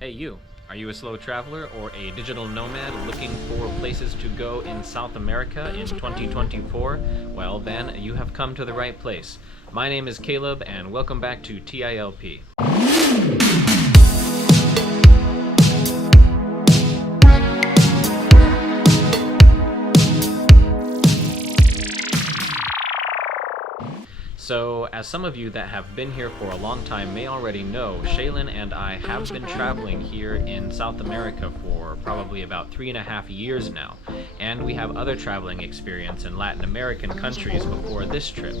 Hey you, are you a slow traveler or a digital nomad looking for places to go in South America in 2024? Well then, you have come to the right place. My name is Caleb and welcome back to TILP. So, as some of you that have been here for a long time may already know, Shaylin and I have been traveling here in South America for probably about 3.5 years now, and we have other traveling experience in Latin American countries before this trip.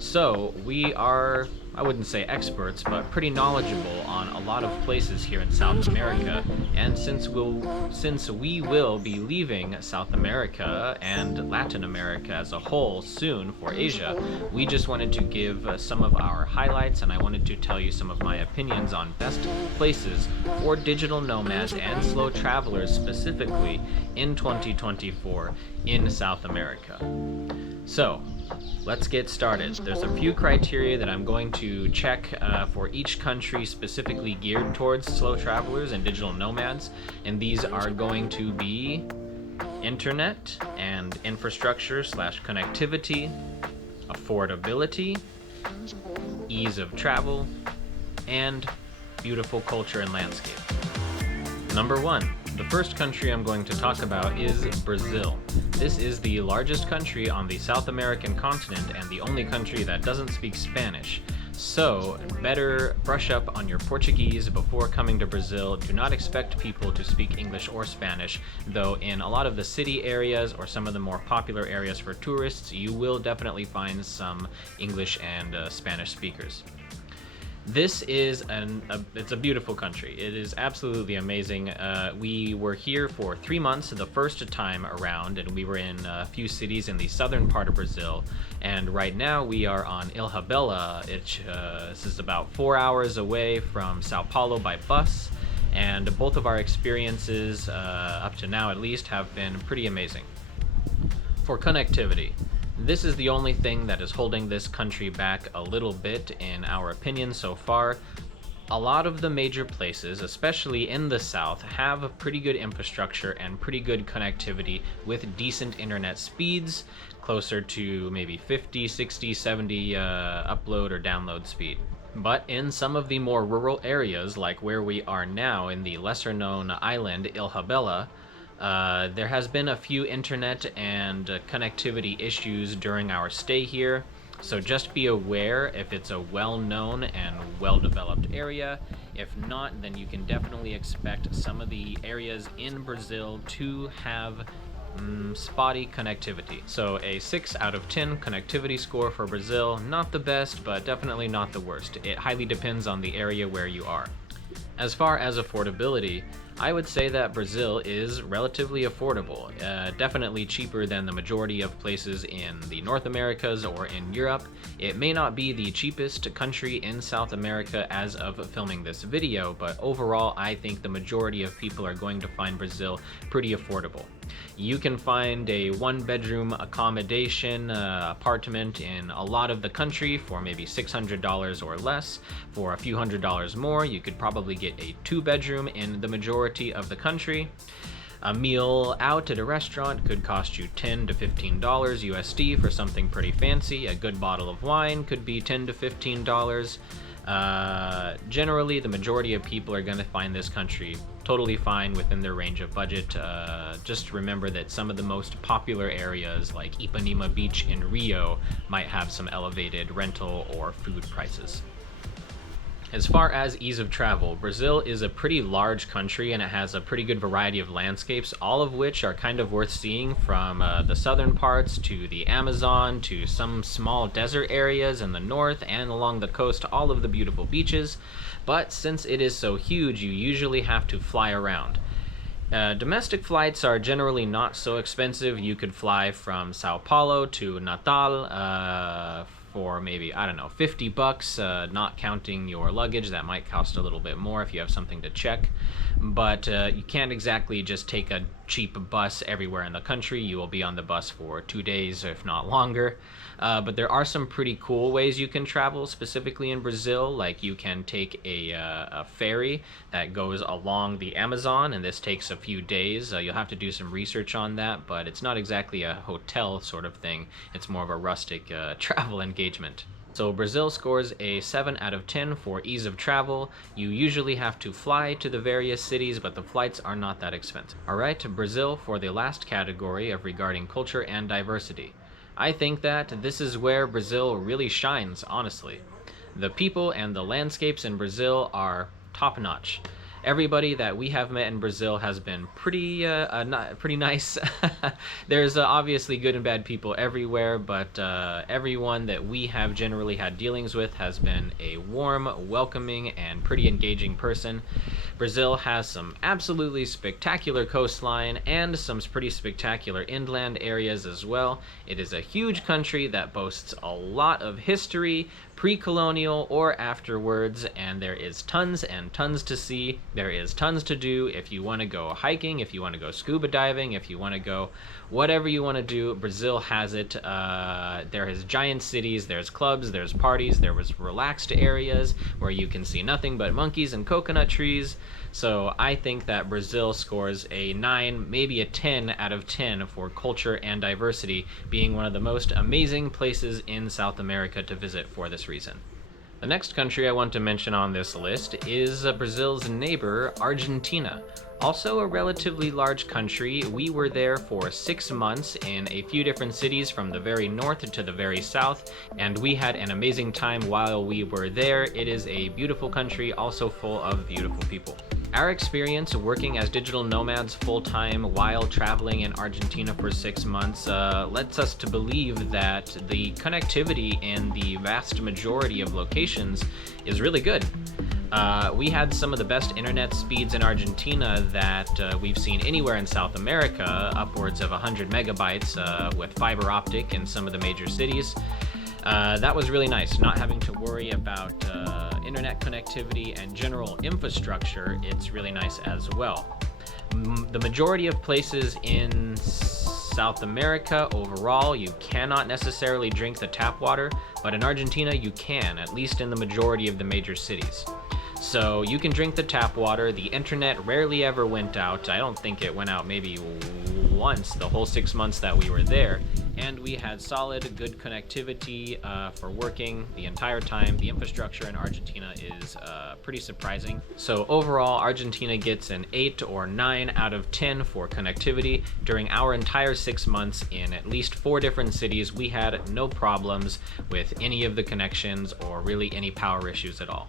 So, we are, I wouldn't say experts, but pretty knowledgeable on a lot of places here in South America, and since we will be leaving South America and Latin America as a whole soon for Asia, we just wanted to give some of our highlights, and I wanted to tell you some of my opinions on best places for digital nomads and slow travelers specifically in 2024 in South America. So, let's get started. There's a few criteria that I'm going to check for each country specifically geared towards slow travelers and digital nomads, and these are going to be internet and infrastructure / connectivity, affordability, ease of travel, and beautiful culture and landscape. Number 1. The first country I'm going to talk about is Brazil. This is the largest country on the South American continent and the only country that doesn't speak Spanish. So, better brush up on your Portuguese before coming to Brazil. Do not expect people to speak English or Spanish, though in a lot of the city areas or some of the more popular areas for tourists, you will definitely find some English and Spanish speakers. This is it's a beautiful country. It is absolutely amazing. We were here for 3 months the first time around, and we were in a few cities in the southern part of Brazil. And right now we are on Ilhabela. This is about 4 hours away from Sao Paulo by bus. And both of our experiences, up to now at least, have been pretty amazing. For connectivity, this is the only thing that is holding this country back a little bit in our opinion so far. A lot of the major places, especially in the south, have a pretty good infrastructure and pretty good connectivity with decent internet speeds, closer to maybe 50, 60, 70 upload or download speed. But in some of the more rural areas, like where we are now in the lesser known island Ilhabela, there has been a few internet and connectivity issues during our stay here, so just be aware if it's a well-known and well-developed area. If not, then you can definitely expect some of the areas in Brazil to have spotty connectivity. So a 6 out of 10 connectivity score for Brazil. Not the best, but definitely not the worst. It highly depends on the area where you are. As far as affordability, I would say that Brazil is relatively affordable, definitely cheaper than the majority of places in the North Americas or in Europe. It may not be the cheapest country in South America as of filming this video, but overall I think the majority of people are going to find Brazil pretty affordable. You can find a 1-bedroom accommodation apartment in a lot of the country for maybe $600 or less. For a few $100s more, you could probably get a 2-bedroom in the majority of the country. A meal out at a restaurant could cost you $10 to $15 USD for something pretty fancy. A good bottle of wine could be $10 to $15. Generally, the majority of people are going to find this country totally fine within their range of budget. Just remember that some of the most popular areas like Ipanema Beach in Rio might have some elevated rental or food prices. As far as ease of travel, Brazil is a pretty large country and it has a pretty good variety of landscapes, all of which are kind of worth seeing, from the southern parts to the Amazon to some small desert areas in the north and along the coast, all of the beautiful beaches. But since it is so huge, you usually have to fly around. Domestic flights are generally not so expensive. You could fly from Sao Paulo to Natal for maybe, I don't know, 50 bucks, not counting your luggage. That might cost a little bit more if you have something to check. But you can't exactly just take a cheap bus everywhere in the country. You will be on the bus for 2 days, if not longer. But there are some pretty cool ways you can travel, specifically in Brazil. Like you can take a ferry that goes along the Amazon, and this takes a few days. You'll have to do some research on that, but it's not exactly a hotel sort of thing. It's more of a rustic travel engagement. So Brazil scores a 7 out of 10 for ease of travel. You usually have to fly to the various cities, but the flights are not that expensive. Alright, Brazil for the last category of regarding culture and diversity. I think that this is where Brazil really shines, honestly. The people and the landscapes in Brazil are top-notch. Everybody that we have met in Brazil has been pretty nice. There's obviously good and bad people everywhere, but everyone that we have generally had dealings with has been a warm, welcoming, and pretty engaging person. Brazil has some absolutely spectacular coastline and some pretty spectacular inland areas as well. It is a huge country that boasts a lot of history, pre-colonial or afterwards, and there is tons and tons to see. There is tons to do if you want to go hiking, if you want to go scuba diving, if you want to go whatever you want to do. Brazil has it. There is giant cities, there's clubs, there's parties, there was relaxed areas where you can see nothing but monkeys and coconut trees. So I think that Brazil scores a 9, maybe a 10 out of 10 for culture and diversity, being one of the most amazing places in South America to visit for this reason. The next country I want to mention on this list is Brazil's neighbor, Argentina. Also a relatively large country. We were there for 6 months in a few different cities from the very north to the very south, and we had an amazing time while we were there. It is a beautiful country, also full of beautiful people. Our experience working as digital nomads full-time while traveling in Argentina for 6 months lets us to believe that the connectivity in the vast majority of locations is really good. We had some of the best internet speeds in Argentina that we've seen anywhere in South America, upwards of 100 megabytes with fiber optic in some of the major cities. That was really nice, not having to worry about internet connectivity and general infrastructure. It's really nice as well. The majority of places in South America overall, you cannot necessarily drink the tap water, but in Argentina you can, at least in the majority of the major cities. So you can drink the tap water. The internet rarely ever went out. I don't think it went out maybe once the whole 6 months that we were there. And we had solid, good connectivity for working the entire time. The infrastructure in Argentina is pretty surprising. So overall, Argentina gets an 8 or 9 out of 10 for connectivity. During our entire 6 months in at least 4 different cities, we had no problems with any of the connections or really any power issues at all.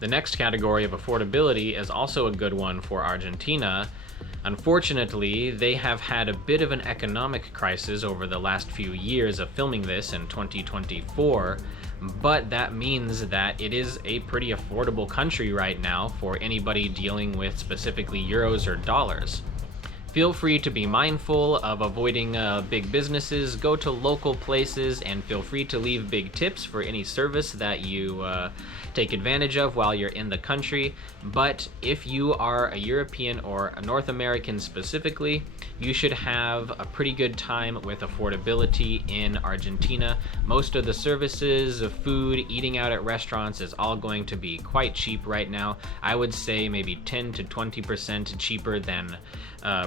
The next category of affordability is also a good one for Argentina. Unfortunately, they have had a bit of an economic crisis over the last few years of filming this in 2024, but that means that it is a pretty affordable country right now for anybody dealing with specifically euros or dollars. Feel free to be mindful of avoiding big businesses, go to local places, and feel free to leave big tips for any service that you take advantage of while you're in the country. But if you are a European or a North American specifically, you should have a pretty good time with affordability in Argentina. Most of the services, food, eating out at restaurants is all going to be quite cheap right now. I would say maybe 10 to 20% cheaper than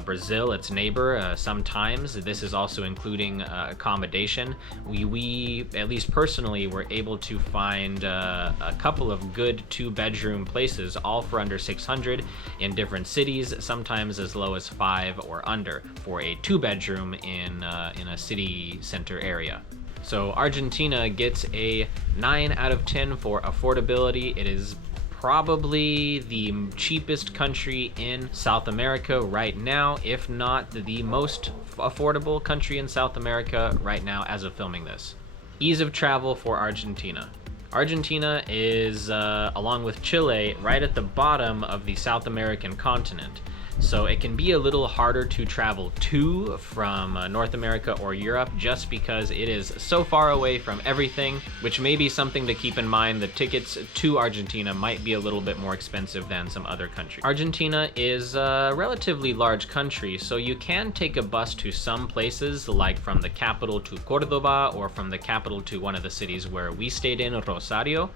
Brazil, its neighbor, sometimes. This is also including accommodation. We, at least personally, were able to find a couple of good 2-bedroom places, all for under 600 in different cities, sometimes as low as 5 or under for a 2-bedroom in a city center area. So Argentina gets a 9 out of 10 for affordability. It is probably the cheapest country in South America right now, if not the most affordable country in South America right now as of filming this. Ease of travel for Argentina. Argentina is, along with Chile, right at the bottom of the South American continent. So it can be a little harder to travel to from North America or Europe just because it is so far away from everything, which may be something to keep in mind. The tickets to Argentina might be a little bit more expensive than some other countries. Argentina is a relatively large country, so you can take a bus to some places, like from the capital to Cordoba or from the capital to one of the cities where we stayed in, Rosario.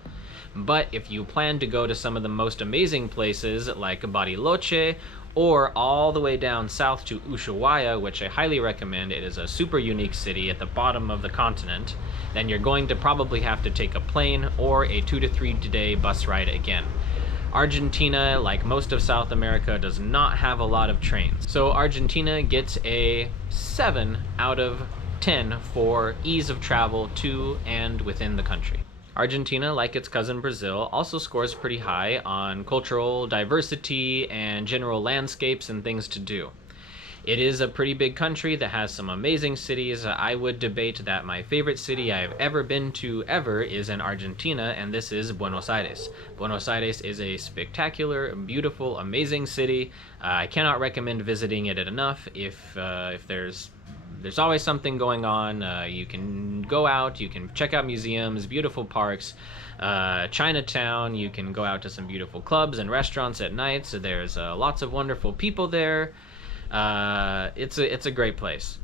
But if you plan to go to some of the most amazing places like Bariloche or all the way down south to Ushuaia, which I highly recommend, it is a super unique city at the bottom of the continent, then you're going to probably have to take a plane or a 2 to 3 day bus ride again. Argentina, like most of South America, does not have a lot of trains. So Argentina gets a 7 out of 10 for ease of travel to and within the country. Argentina, like its cousin Brazil, also scores pretty high on cultural diversity and general landscapes and things to do. It is a pretty big country that has some amazing cities. I would debate that my favorite city I've ever been to ever is in Argentina, and this is Buenos Aires. Buenos Aires is a spectacular, beautiful, amazing city. I cannot recommend visiting it enough. If there's always something going on. You can go out, you can check out museums, beautiful parks, Chinatown, you can go out to some beautiful clubs and restaurants at night, so there's lots of wonderful people there. It's a great place.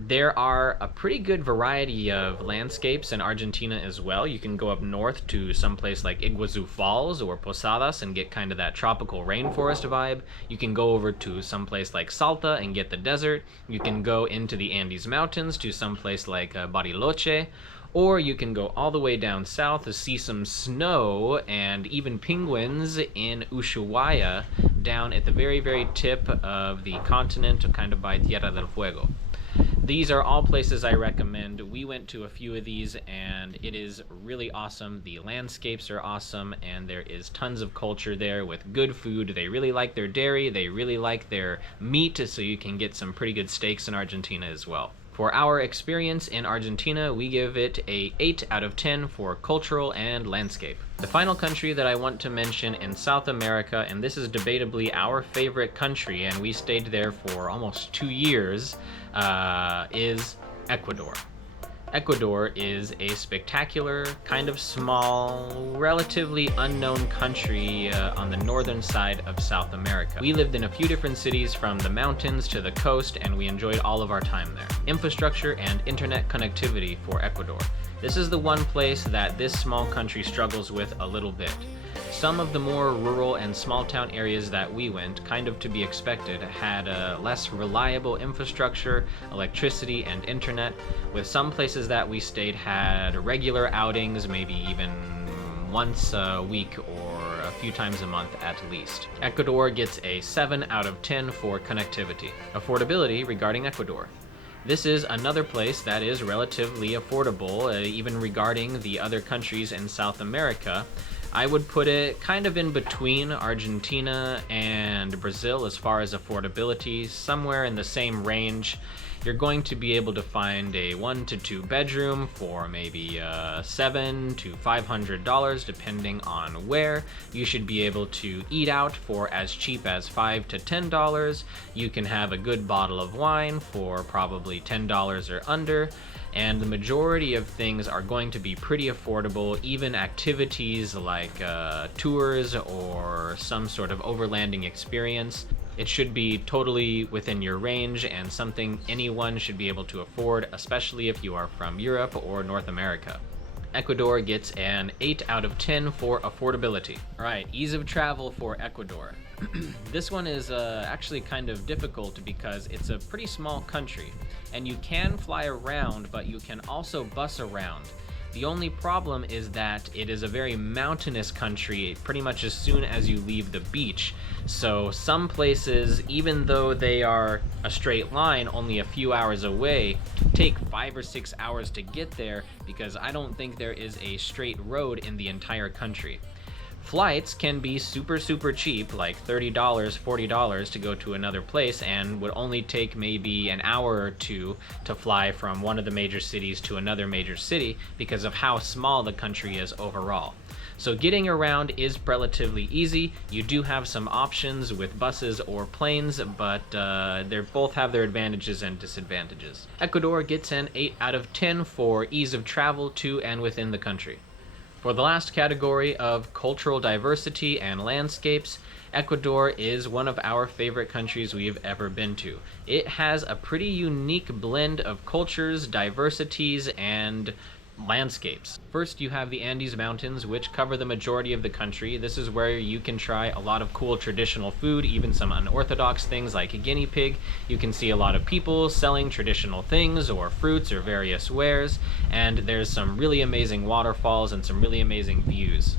There are a pretty good variety of landscapes in Argentina as well. You can go up north to some place like Iguazu Falls or Posadas and get kind of that tropical rainforest vibe. You can go over to some place like Salta and get the desert. You can go into the Andes Mountains to some place like Bariloche. Or you can go all the way down south to see some snow and even penguins in Ushuaia, down at the very, very tip of the continent, kind of by Tierra del Fuego. These are all places I recommend. We went to a few of these and it is really awesome. The landscapes are awesome and there is tons of culture there with good food. They really like their dairy, they really like their meat, so you can get some pretty good steaks in Argentina as well. For our experience in Argentina, we give it a 8 out of 10 for cultural and landscape. The final country that I want to mention in South America, and this is debatably our favorite country, and we stayed there for almost 2 years, is Ecuador. Ecuador is a spectacular, kind of small, relatively unknown country on the northern side of South America. We lived in a few different cities from the mountains to the coast, and we enjoyed all of our time there. Infrastructure and internet connectivity for Ecuador. This is the one place that this small country struggles with a little bit. Some of the more rural and small town areas that we went, kind of to be expected, had less reliable infrastructure, electricity, and internet, with some places that we stayed had regular outings, maybe even once a week or a few times a month at least. Ecuador gets a 7 out of 10 for connectivity. Affordability regarding Ecuador. This is another place that is relatively affordable, even regarding the other countries in South America. I would put it kind of in between Argentina and Brazil as far as affordability, somewhere in the same range. You're going to be able to find a 1 to 2 bedroom for maybe $700 to $500 depending on where. You should be able to eat out for as cheap as $5 to $10. You can have a good bottle of wine for probably $10 or under. And the majority of things are going to be pretty affordable, even activities like tours or some sort of overlanding experience. It should be totally within your range and something anyone should be able to afford, especially if you are from Europe or North America. Ecuador gets an 8 out of 10 for affordability. All right, ease of travel for Ecuador. This one is actually kind of difficult because it's a pretty small country, and you can fly around, but you can also bus around. The only problem is that it is a very mountainous country pretty much as soon as you leave the beach. So some places, even though they are a straight line only a few hours away, take 5 or 6 hours to get there because I don't think there is a straight road in the entire country. Flights can be super cheap, like $30, $40 to go to another place, and would only take maybe an hour or two to fly from one of the major cities to another major city because of how small the country is overall. So getting around is relatively easy. You do have some options with buses or planes, but they both have their advantages and disadvantages. Ecuador gets an 8 out of 10 for ease of travel to and within the country. For the last category of cultural diversity and landscapes, Ecuador is one of our favorite countries we've ever been to. It has a pretty unique blend of cultures, diversities, and landscapes. First, you have the Andes Mountains, which cover the majority of the country. This is where you can try a lot of cool traditional food, even some unorthodox things like a guinea pig. You can see a lot of people selling traditional things or fruits or various wares, and there's some really amazing waterfalls and some really amazing views.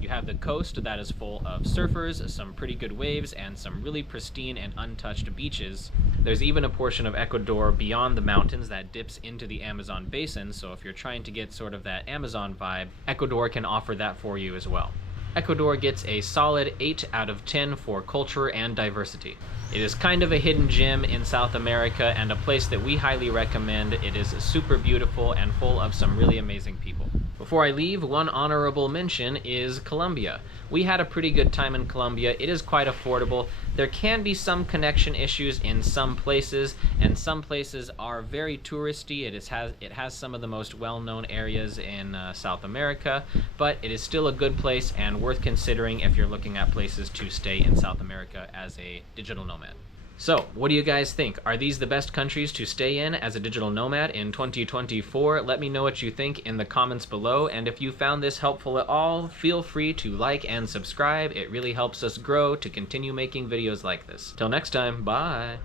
You have the coast that is full of surfers, some pretty good waves, and some really pristine and untouched beaches. There's even a portion of Ecuador beyond the mountains that dips into the Amazon basin, so if you're trying to get sort of that Amazon vibe, Ecuador can offer that for you as well. Ecuador gets a solid 8 out of 10 for culture and diversity. It is kind of a hidden gem in South America and a place that we highly recommend. It is super beautiful and full of some really amazing people. Before I leave, one honorable mention is Colombia. We had a pretty good time in Colombia. It is quite affordable. There can be some connection issues in some places, and some places are very touristy. It has some of the most well-known areas in South America, but it is still a good place and worth considering if you're looking at places to stay in South America as a digital nomad. So, what do you guys think? Are these the best countries to stay in as a digital nomad in 2024? Let me know what you think in the comments below, and if you found this helpful at all, feel free to like and subscribe. It really helps us grow to continue making videos like this. Till next time, bye!